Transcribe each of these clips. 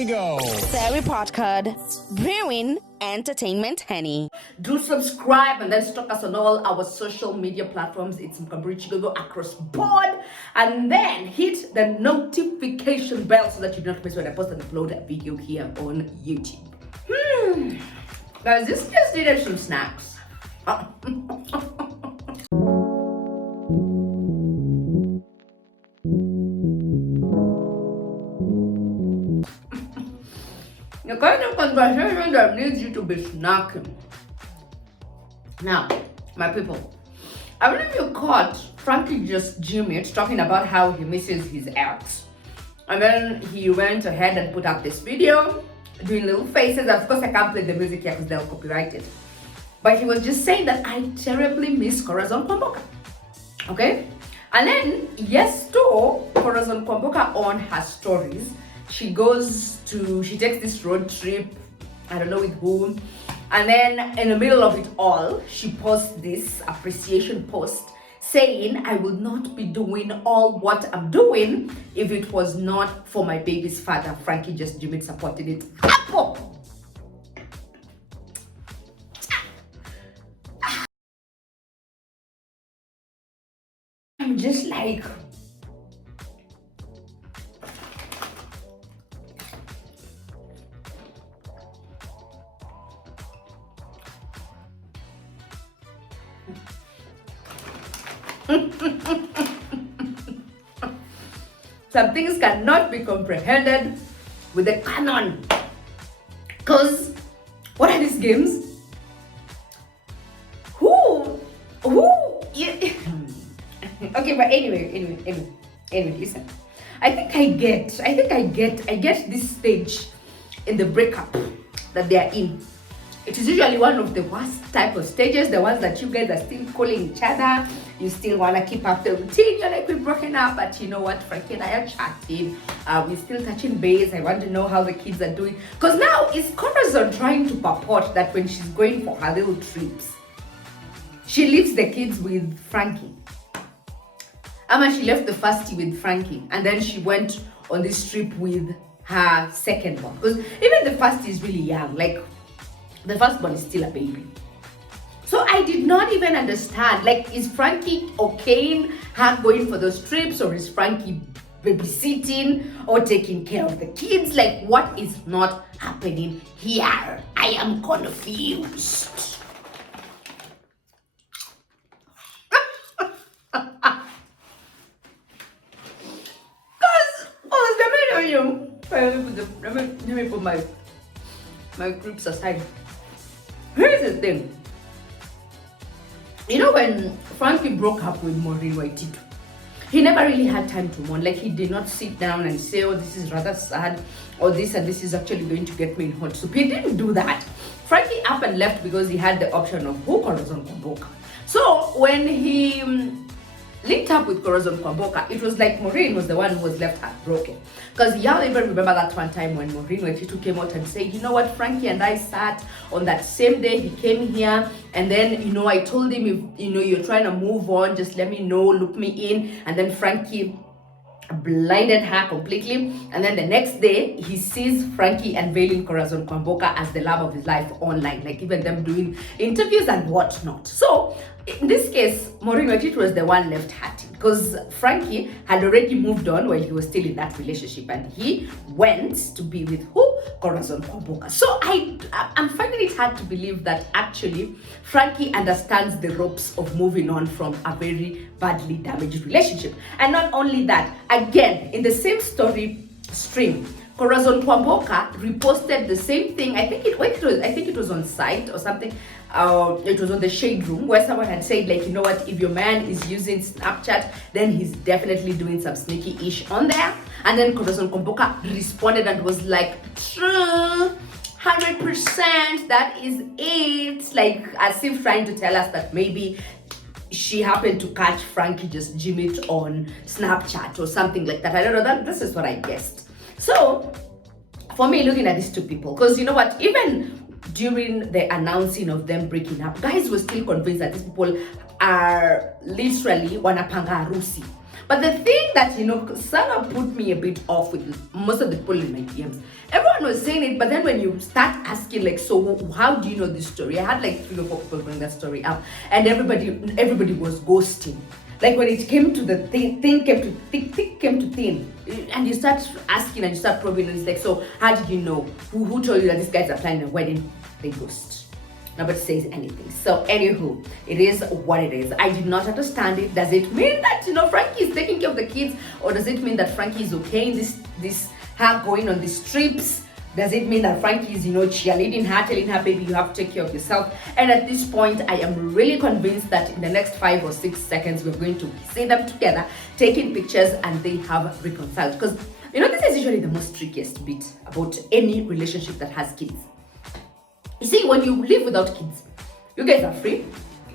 we go. Terry Podcast, brewing entertainment honey. Do subscribe and then stalk us on all our social media platforms. It's Mkamburi across board. And then hit the notification bell so that you don't miss when I post and upload a video here on YouTube. Guys, this just needed some snacks. The kind of conversation that needs you to be snacking. Now, my people, I believe you caught Frankie just Jimmy talking about how he misses his ex. And then he went ahead and put up this video, doing little faces. Of course, I can't play the music here because they'll copyright it. But he was just saying that I terribly miss Corazon Kwamboka. Okay? And then, yes, too, Corazon Kwamboka on her stories, she takes this road trip, I don't know with whom, and then in the middle of it all, she posts this appreciation post saying, I would not be doing all what I'm doing if it was not for my baby's father. Frankie just Jimmy supported it. Apple! I'm just like, some things cannot be comprehended with the canon. Because what are these games? Yeah. Okay, but anyway, listen. I think I get this stage in the breakup that they are in. It is usually one of the worst type of stages, the ones that you guys are still calling each other. You still want to keep up the routine. You're like, we're broken up, but you know what? Frankie and I are chatting. We're still touching base. I want to know how the kids are doing. Because now, is Corazon trying to purport that when she's going for her little trips, she leaves the kids with Frankie? Ama she left the first with Frankie, and then she went on this trip with her second one. Because even the first is really young. Like, the first one is still a baby. So I did not even understand, like, is Frankie okaying her going for those trips, or is Frankie babysitting or taking care of the kids? Like, what is not happening here? I am confused. Let me put my groups aside. Here's the thing. You know, when Frankie broke up with Maureen Waititu, he never really had time to mourn. Like, he did not sit down and say, oh, this is rather sad, or this and this is actually going to get me in hot soup. He didn't do that. Frankie up and left because he had the option of who Corazon Kwamboka. So when he linked up with Corazon Kwamboka, it was like Maureen was the one who was left heartbroken. Because y'all even remember that one time when Maureen Waititu came out and said, you know what, Frankie and I sat on that same day he came here, and then, you know, I told him, if, you know, you're trying to move on, just let me know, look me in. And then Frankie blinded her completely, and then the next day he sees Frankie unveiling Corazon Kwamboka as the love of his life online, like even them doing interviews and whatnot. So in this case, Maureen Waititu was the one left hurting because Frankie had already moved on while he was still in that relationship, and he went to be with who? Corazon Kwamboka. So I'm finding it hard to believe that actually Frankie understands the ropes of moving on from a very badly damaged relationship. And not only that, again, in the same story stream, Corazon Kwamboka reposted the same thing. I think it was on site or something. It was on the Shade Room where someone had said, like, you know what, if your man is using Snapchat, then he's definitely doing some sneaky-ish on there. And then Corazon Kwamboka responded and was like, true, 100%, that is it. Like, as if trying to tell us that maybe she happened to catch Frankie just Jimmy on Snapchat or something like that. I don't know, this is what I guessed. So, for me, looking at these two people, because you know what, even during the announcing of them breaking up, guys were still convinced that these people are literally wanapanga harusi. But the thing that, Sana put me a bit off with most of the people in my DMs, everyone was saying it, but then when you start asking, like, so how do you know this story? I had like 3 or 4 people bring that story up, and everybody was ghosting. Like when it came to the thing came to thin, and you start asking and you start probing, and it's like, so how did you know? Who told you that these guys are planning a wedding? They ghost. Nobody says anything. So anywho, it is what it is. I did not understand it. Does it mean that Frankie is taking care of the kids, or does it mean that Frankie is okay in this her going on these trips? Does it mean that Frankie is cheerleading her, telling her, baby, you have to take care of yourself? And at this point, I am really convinced that in the next 5 or 6 seconds, we're going to see them together taking pictures, and they have reconciled. Because this is usually the most trickiest bit about any relationship that has kids. You see, when you live without kids, you guys are free.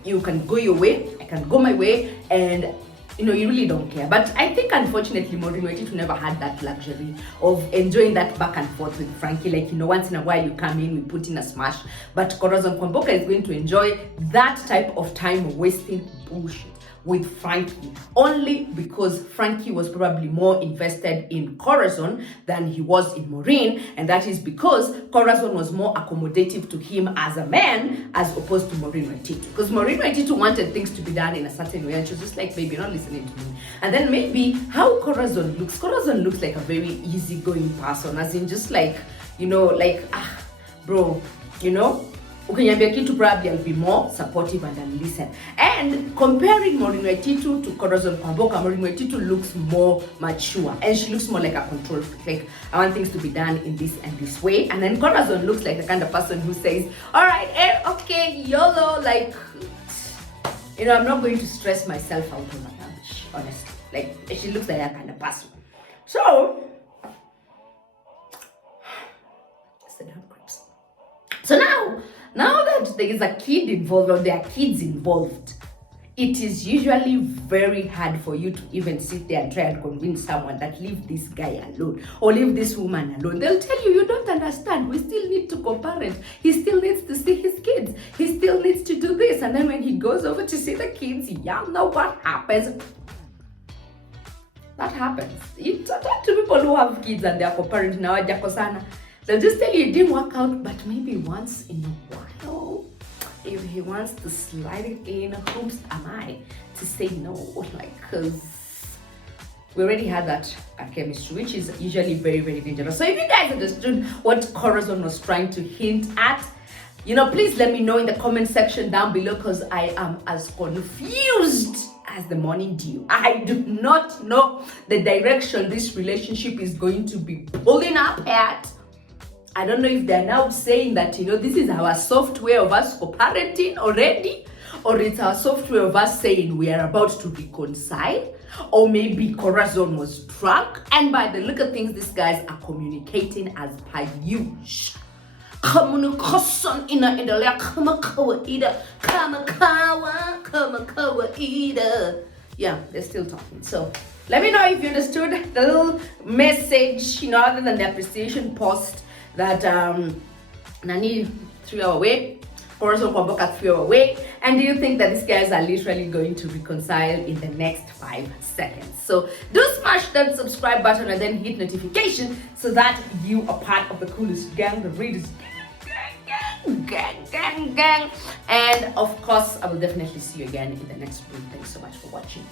You can go your way, I can go my way, and you really don't care. But I think, unfortunately, Maureen Waititu never had that luxury of enjoying that back and forth with Frankie. Like, once in a while you come in, we put in a smash. But Corazon Kwamboka is going to enjoy that type of time wasting bullshit with Frankie, only because Frankie was probably more invested in Corazon than he was in Maureen, and that is because Corazon was more accommodative to him as a man as opposed to Maureen Waititu. Because Maureen Waititu wanted things to be done in a certain way, and she was just like, baby, you're not listening to me. And then maybe how Corazon looks like a very easygoing person, as in just like, bro, ukiniambia kitu, probably I'll be more supportive and I'll listen. And comparing Maureen Waititu to Corazon Kwamboka, Maureen Waititu looks more mature, and she looks more like a control freak. Like, I want things to be done in this and this way. And then Corazon looks like the kind of person who says, all right, okay, YOLO, like, I'm not going to stress myself out on a lunch, honestly. Like, she looks like that kind of person. So, that's the damn creeps. So now that there is a kid involved, or there are kids involved, it is usually very hard for you to even sit there and try and convince someone that leave this guy alone or leave this woman alone. They'll tell you, you don't understand. We still need to co-parent. He still needs to see his kids. He still needs to do this. And then when he goes over to see the kids, y'all know what happens. That happens. You talk to people who have kids and they're co-parenting now, they'll just tell you it didn't work out, but maybe once in a while, if he wants to slide it in, who am I to say no? Like, because we already had that chemistry, which is usually very, very dangerous. So if you guys understood what Corazon was trying to hint at, please let me know in the comment section down below, because I am as confused as the morning dew. I do not know the direction this relationship is going to be pulling up at. I don't know if they're now saying that, this is our software of us co-parenting already, or it's our software of us saying we are about to reconcile, or maybe Corazon was drunk, and by the look of things, these guys are communicating as per usual. Communication inaendelea kama kawaida, kama kawaida. Yeah, they're still talking. So let me know if you understood the little message, other than the appreciation post that Nani threw away, Corazon Kwamboka threw away, and do you think that these guys are literally going to reconcile in the next 5 seconds? So do smash that subscribe button and then hit notification so that you are part of the coolest gang, the readers gang. And of course, I will definitely see you again in the next video. Thanks so much for watching.